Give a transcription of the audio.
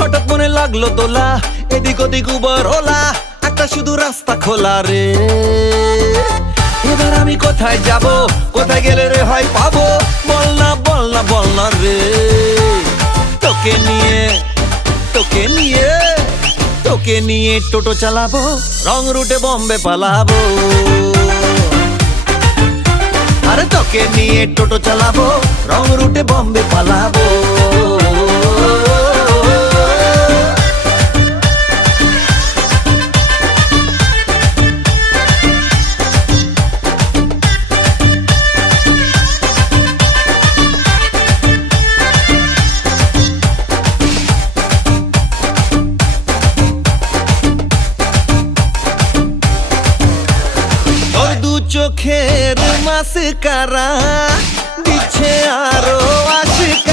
হঠাৎ মনে লাগলো দোলা, এদিক ওদিক উবার ওলা, একটা শুধু রাস্তা খোলা রে। এবার আমি কোথায় যাব, কোথায় গেলে রে হয় পাবো, বল না বল না বল না রে। তোকে নিয়ে তোকে নিয়ে তোকে নিয়ে টোটো চালাবো, রং রুটে বম্বে পালাবো। আরে তোকে নিয়ে টোটো চালাবো, রং রুটে বম্বে পালাবো। চোখের মাসকারা দিচ্ছে আরো আশিক